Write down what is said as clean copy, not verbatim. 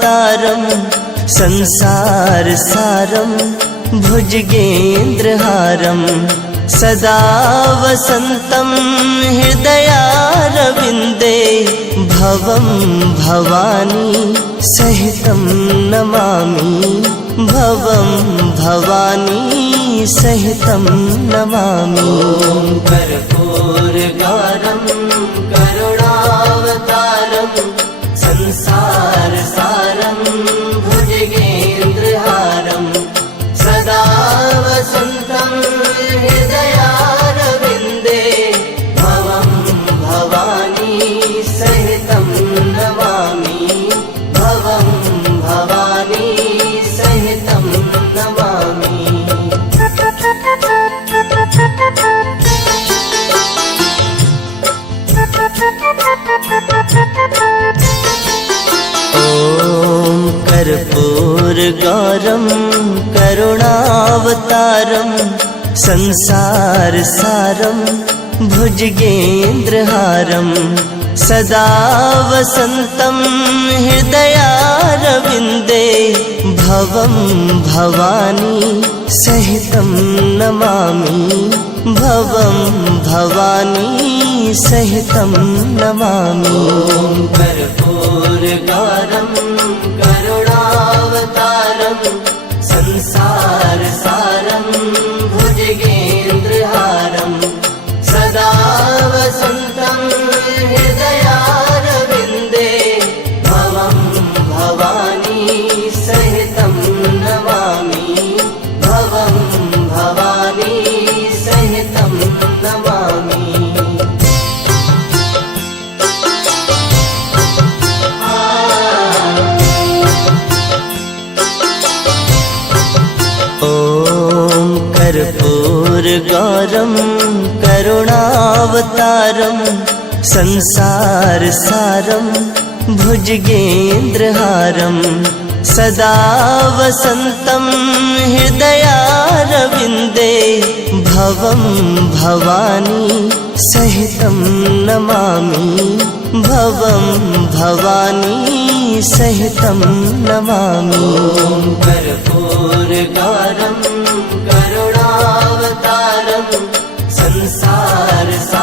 करुणावतारं संसारसारं भुजगेन्द्रहारं सदा वसन्तं हृदयारविन्दे भवं भवानी सहितं नमामि भवं भवानी सहितं नमामि। कर्पूरगारं करुणावतारं संसारसारं भुजगेन्द्रहारं सदा वसन्तं हृदयारविन्दे भवं भवानी सहितं नमामि भवं भवानी सहितं नमामि। ॐ कर्पूरगारं करुणावतारं संसारसारं भुजगेन्द्रहारं सदा वसन्तं हृदयारविन्दे भवं भवानी सहितं नमामि भवं भवानी सहितं नमामि। कर्पूरगारं करुणावतारं संसारसारं भुजगेन्द्रहारं सदा वसन्तं हृदयारविन्दे भवं भवानी सहितं नमामि भवं भवानी सहितं नमामि। ॐ कर्पूरगारं करुणावतारं संसारसारं भुजगेन्द्रहारं सदा वसन्तं हृदयारविन्दे भवं भवानी सहितं नमामि भवं भवानी सहितं नमामि। कर्पूरगारं करुणावतारं संसारसारं